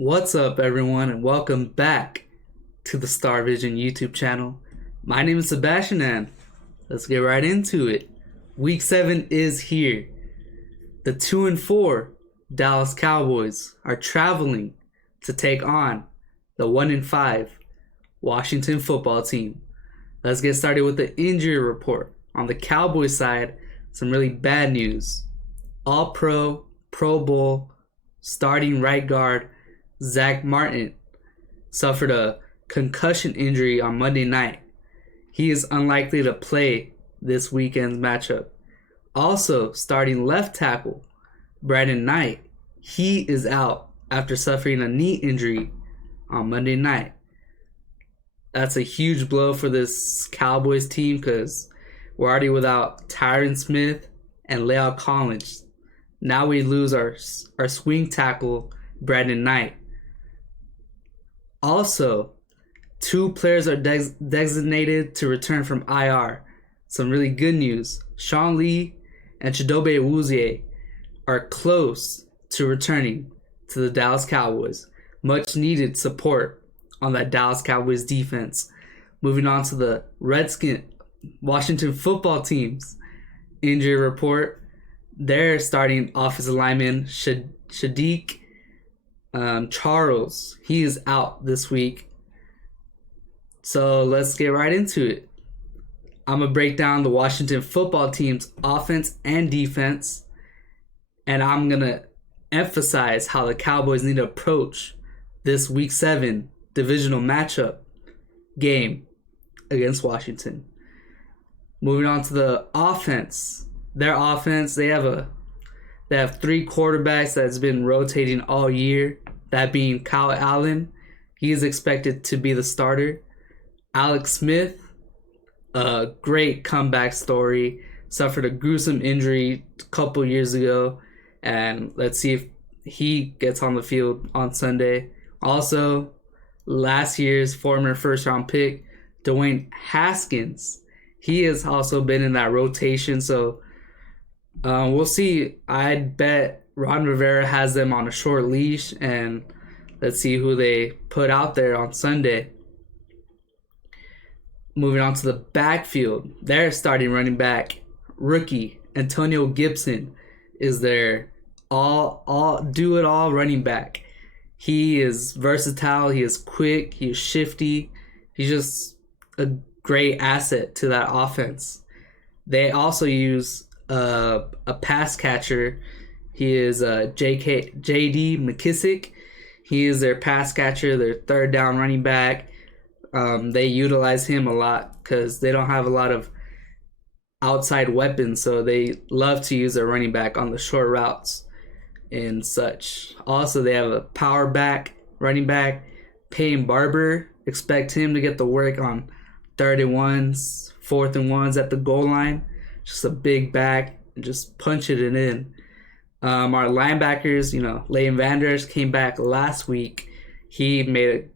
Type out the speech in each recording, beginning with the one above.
What's up, everyone, and welcome back to the Star Vision YouTube channel. My name is Sebastian, and let's get right into it. Week 7 is here. The 2-4 Dallas Cowboys are traveling to take on the 1-5 Washington football team. Let's get started with the injury report. On the Cowboys side, some really bad news. All-Pro, Pro Bowl, starting right guard Zach Martin suffered a concussion injury on Monday night. He is unlikely to play this weekend's matchup. Also, starting left tackle Brandon Knight, he is out after suffering a knee injury on Monday night. That's a huge blow for this Cowboys team because we're already without Tyron Smith and La'el Collins. Now we lose our swing tackle, Brandon Knight. Also, 2 players are designated to return from IR. Some really good news. Sean Lee and Chidobe Awuzie are close to returning to the Dallas Cowboys. Much needed support on that Dallas Cowboys defense. Moving on to the Washington football team's injury report. Their starting offensive lineman, Shadik Charles, he is out this week. So let's get right into it. I'm going to break down the Washington football team's offense and defense, and I'm going to emphasize how the Cowboys need to approach this Week 7 divisional matchup game against Washington. Moving on to the offense. Their offense, they have 3 quarterbacks that's been rotating all year, that being Kyle Allen. He is expected to be the starter. Alex Smith, a great comeback story, suffered a gruesome injury a couple years ago, and let's see if he gets on the field on Sunday. Also, last year's former first-round pick, Dwayne Haskins, he has also been in that rotation, so we'll see. I'd bet Ron Rivera has them on a short leash, and let's see who they put out there on Sunday. Moving on to the backfield, their starting running back, rookie Antonio Gibson, is their all-do-it-all running back. He is versatile, he is quick, he is shifty. He's just a great asset to that offense. They also use a pass catcher. He is J.D. McKissick. He is their pass catcher, their third down running back. They utilize him a lot because they don't have a lot of outside weapons, so they love to use their running back on the short routes and such. Also, they have a power back running back, Peyton Barber. Expect him to get the work on 3rd and 1s, 4th and 1s at the goal line. Just a big back and just punch it in. Our linebackers, Leighton Vanders came back last week. He made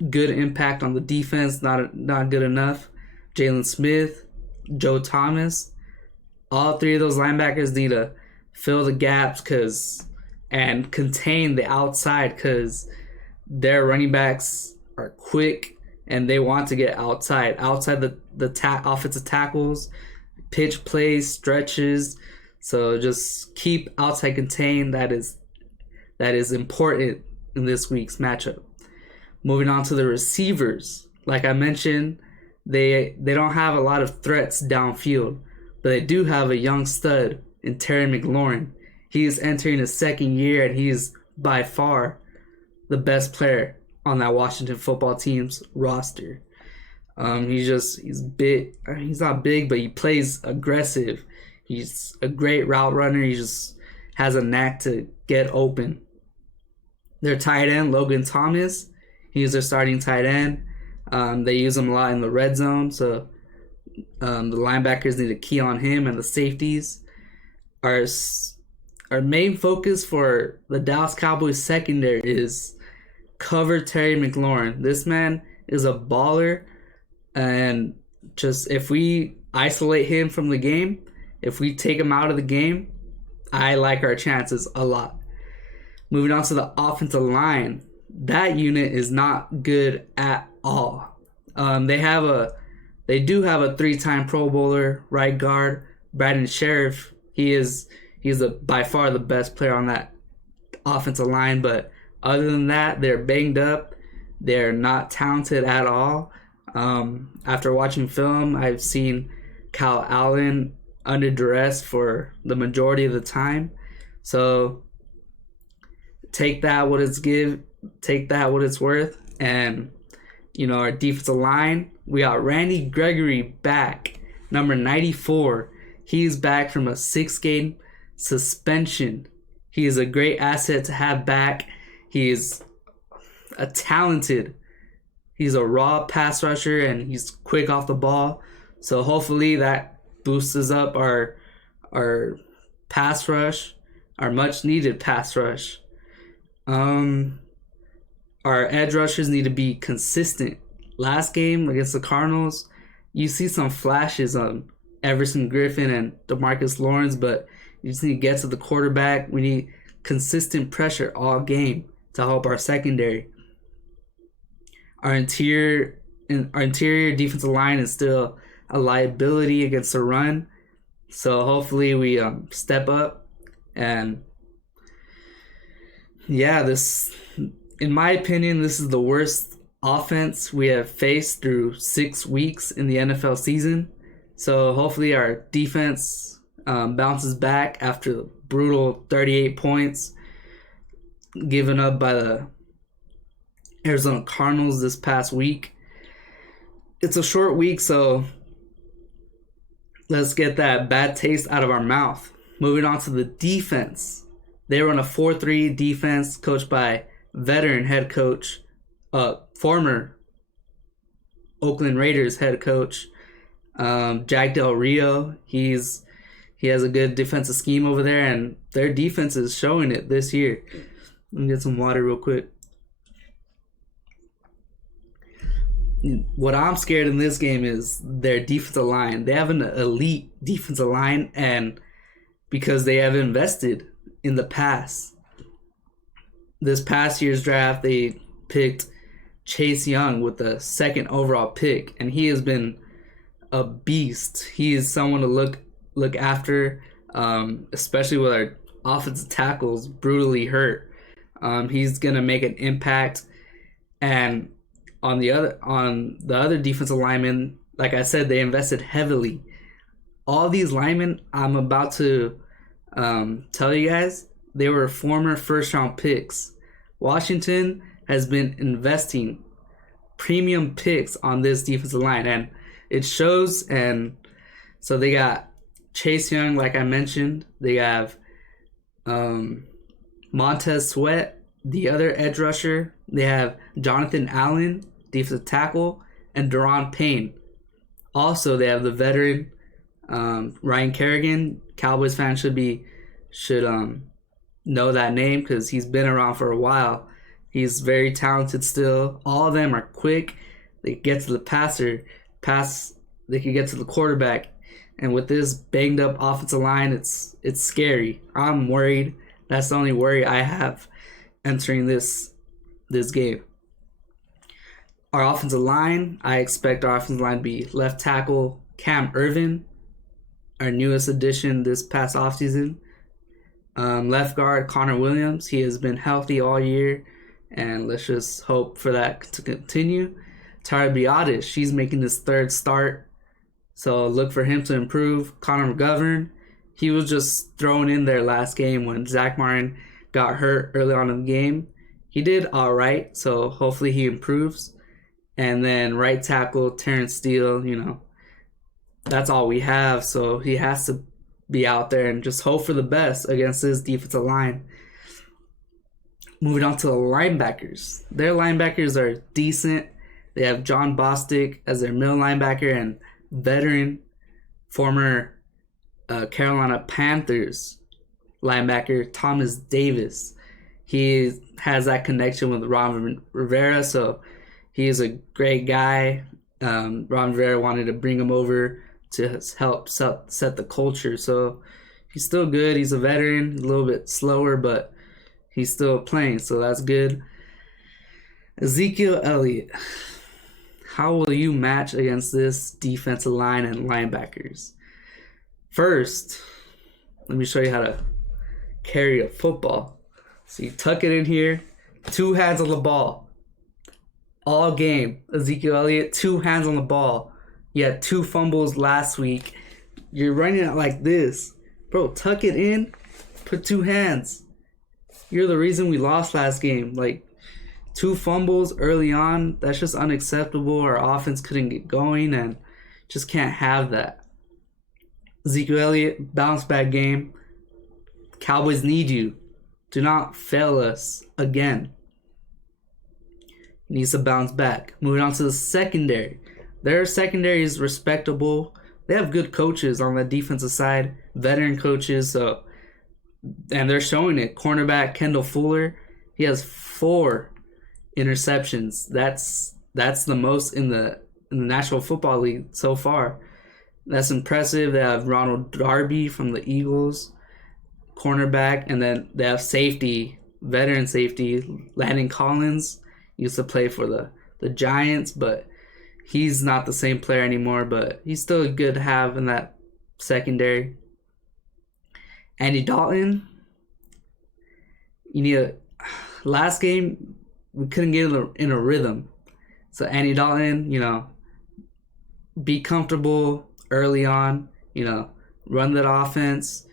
a good impact on the defense, not good enough. Jalen Smith, Joe Thomas, all 3 of those linebackers need to fill the gaps and contain the outside because their running backs are quick and they want to get outside the offensive tackles, pitch plays, stretches. So just keep outside contained. That is important in this week's matchup. Moving on to the receivers. Like I mentioned, they don't have a lot of threats downfield, but they do have a young stud in Terry McLaurin. He is entering his 2nd year, and he is by far the best player on that Washington football team's roster. He's big. He's not big, but he plays aggressive. He's a great route runner. He just has a knack to get open. Their tight end, Logan Thomas, he's their starting tight end. They use him a lot in the red zone, so the linebackers need to key on him and the safeties. Our main focus for the Dallas Cowboys secondary is cover Terry McLaurin. This man is a baller, and just if we isolate him from the game, if we take him out of the game, I like our chances a lot. Moving on to the offensive line, that unit is not good at all. They do have a 3-time Pro Bowler right guard, Brandon Sheriff. He's by far the best player on that offensive line, but other than that, they're banged up. They're not talented at all. After watching film, I've seen Kyle Allen under duress for the majority of the time. So take that what it's worth. And our defensive line, we got Randy Gregory back, number 94. He's back from a 6-game suspension. He is a great asset to have back. He is he's a raw pass rusher, and he's quick off the ball. So hopefully that boosts up our pass rush, our much needed pass rush. Our edge rushers need to be consistent. Last game against the Cardinals, you see some flashes on Everson Griffin and DeMarcus Lawrence, but you just need to get to the quarterback. We need consistent pressure all game to help our secondary. Our interior defensive line is still a liability against the run, so hopefully we step up. And this, in my opinion, this is the worst offense we have faced through 6 weeks in the NFL season. So hopefully our defense bounces back after the brutal 38 points given up by the Arizona Cardinals this past week. It's a short week, so let's get that bad taste out of our mouth. Moving on to the defense. They run a 4-3 defense coached by veteran head coach, former Oakland Raiders head coach, Jack Del Rio. He has a good defensive scheme over there, and their defense is showing it this year. Let me get some water real quick. What I'm scared in this game is their defensive line. They have an elite defensive line, and because they have invested in the past. This past year's draft, they picked Chase Young with the 2nd overall pick, and he has been a beast. He is someone to look after, especially with our offensive tackles brutally hurt. He's gonna make an impact. And on the other defensive linemen, like I said, they invested heavily. All these linemen I'm about to tell you guys, they were former first-round picks. Washington has been investing premium picks on this defensive line, and it shows. And so they got Chase Young, like I mentioned. They have Montez Sweat, the other edge rusher. They have Jonathan Allen, defensive tackle, and Daron Payne. Also, they have the veteran Ryan Kerrigan. Cowboys fans should know that name because he's been around for a while. He's very talented still. All of them are quick. They get to the they can get to the quarterback. And with this banged up offensive line, it's scary. I'm worried. That's the only worry I have entering this game. Our offensive line, I expect our offensive line to be left tackle Cam Irvin, our newest addition this past offseason. Left guard Connor Williams, he has been healthy all year, and let's just hope for that to continue. Tara Biotis, she's making his 3rd start, so look for him to improve. Connor McGovern, he was just thrown in there last game when Zach Martin got hurt early on in the game. He did all right, so hopefully he improves. And then right tackle Terrence Steele, that's all we have, so he has to be out there and just hope for the best against this defensive line. Moving on to the linebackers. Their linebackers are decent. They have John Bostic as their middle linebacker and veteran former Carolina Panthers linebacker Thomas Davis. He has that connection with Ron Rivera, so he is a great guy. Ron Rivera wanted to bring him over to help set the culture. So he's still good. He's a veteran, a little bit slower, but he's still playing, so that's good. Ezekiel Elliott. How will you match against this defensive line and linebackers? First, let me show you how to carry a football. So you tuck it in here, 2 hands on the ball. All game, Ezekiel Elliott, 2 hands on the ball. You had 2 fumbles last week. You're running it like this. Bro, tuck it in, put 2 hands. You're the reason we lost last game. Like, 2 fumbles early on, that's just unacceptable. Our offense couldn't get going and just can't have that. Ezekiel Elliott, bounce back game. Cowboys need you. Do not fail us again. He needs to bounce back. Moving on to the secondary. Their secondary is respectable. They have good coaches on the defensive side, veteran coaches, and they're showing it. Cornerback Kendall Fuller, he has 4 interceptions. That's the most in the National Football League so far. That's impressive. They have Ronald Darby from the Eagles, cornerback, and then they have safety, veteran safety, Landon Collins. Used to play for the Giants, but he's not the same player anymore, but he's still good to have in that secondary. Andy Dalton, last game, we couldn't get in a rhythm. So Andy Dalton, be comfortable early on, run that offense.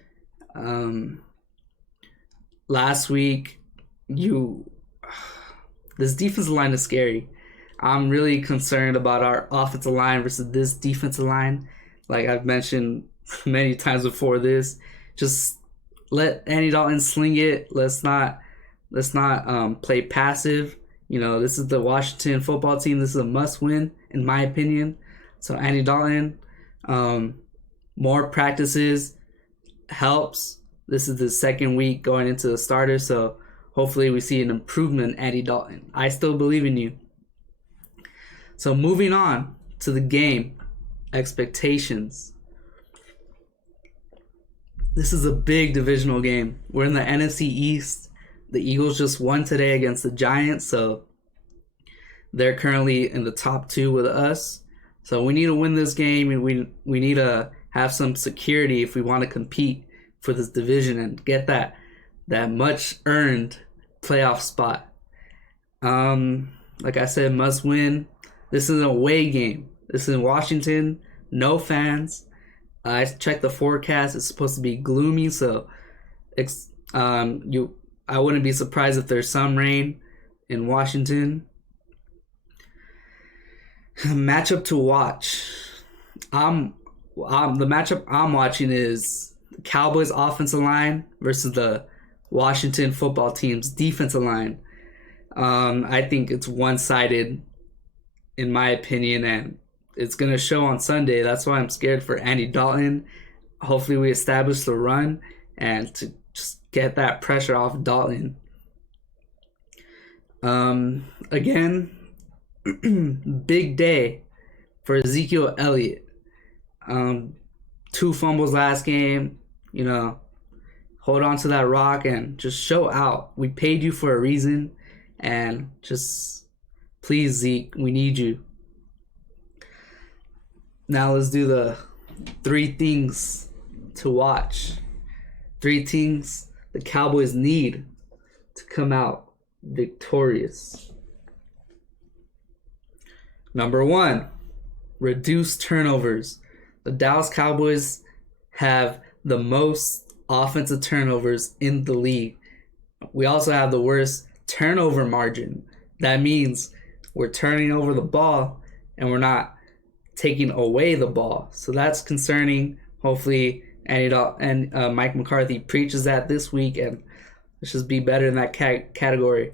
Last week, this defensive line is scary. I'm really concerned about our offensive line versus this defensive line. Like I've mentioned many times before this, just let Andy Dalton sling it. Let's not play passive. This is the Washington football team. This is a must-win, in my opinion. So Andy Dalton, more practices helps. This is the second week going into the starter, so hopefully we see an improvement in Andy Dalton. I still believe in you. So moving on to the game, expectations. This is a big divisional game. We're in the NFC East. The Eagles just won today against the Giants, so they're currently in the top 2 with us. So we need to win this game, and we need to have some security if we want to compete for this division and get that much earned playoff spot. Like I said, must win. This is an away game. This is in Washington. No fans. I checked the forecast. It's supposed to be gloomy, so I wouldn't be surprised if there's some rain in Washington. Matchup to watch. The matchup I'm watching is the Cowboys offensive line versus the Washington football team's defensive line. I think it's one-sided, in my opinion, and it's going to show on Sunday. That's why I'm scared for Andy Dalton. Hopefully we establish the run and to just get that pressure off Dalton. Again, big day for Ezekiel Elliott. 2 fumbles last game. Hold on to that rock and just show out. We paid you for a reason, and just please, Zeke, we need you. Now let's do the 3 things to watch. 3 things the Cowboys need to come out victorious. Number 1, reduce turnovers. The Dallas Cowboys have the most offensive turnovers in the league. We also have the worst turnover margin. That means we're turning over the ball and we're not taking away the ball. So that's concerning. Hopefully Mike McCarthy preaches that this week, and let's just be better in that category.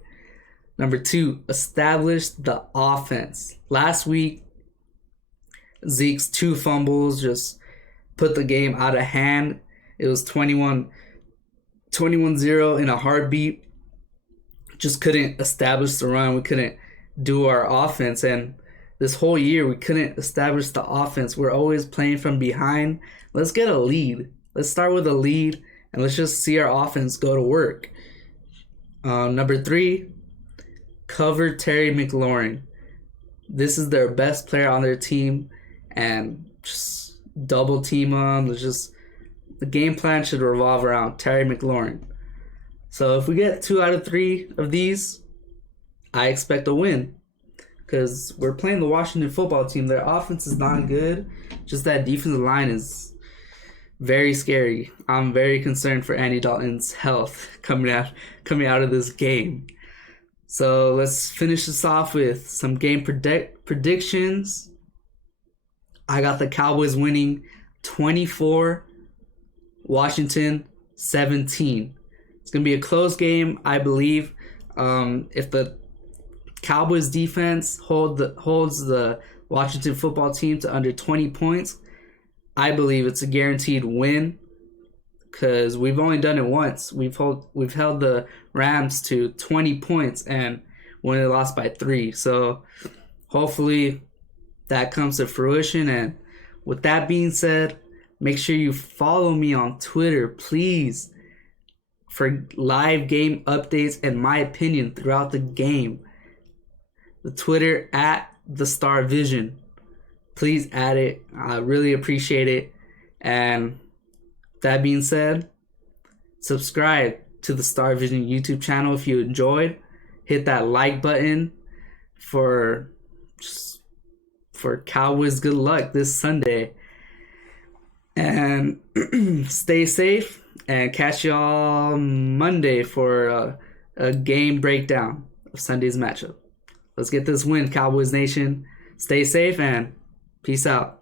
Number 2, establish the offense. Last week, Zeke's 2 fumbles just put the game out of hand. It was 21-0 in a heartbeat. Just couldn't establish the run. We couldn't do our offense. And this whole year, we couldn't establish the offense. We're always playing from behind. Let's get a lead. Let's start with a lead, and let's just see our offense go to work. Number 3, cover Terry McLaurin. This is their best player on their team, and just double team him. The game plan should revolve around Terry McLaurin. So if we get 2 out of 3 of these, I expect a win. Because we're playing the Washington football team. Their offense is not good. Just that defensive line is very scary. I'm very concerned for Andy Dalton's health coming out of this game. So let's finish this off with some game predictions. I got the Cowboys winning 24, Washington 17. It's going to be a close game, I believe. If the Cowboys defense holds the Washington football team to under 20 points, I believe it's a guaranteed win, because we've only done it once. We've held the Rams to 20 points and when they lost by 3. So hopefully that comes to fruition. And with that being said, make sure you follow me on Twitter, please, for live game updates and my opinion throughout the game. The Twitter @TheStarVision. Please add it. I really appreciate it. And that being said, subscribe to the Star Vision YouTube channel if you enjoyed. Hit that like button for Cowboys good luck this Sunday. And stay safe, and catch y'all Monday for a game breakdown of Sunday's matchup. Let's get this win, Cowboys Nation. Stay safe and peace out.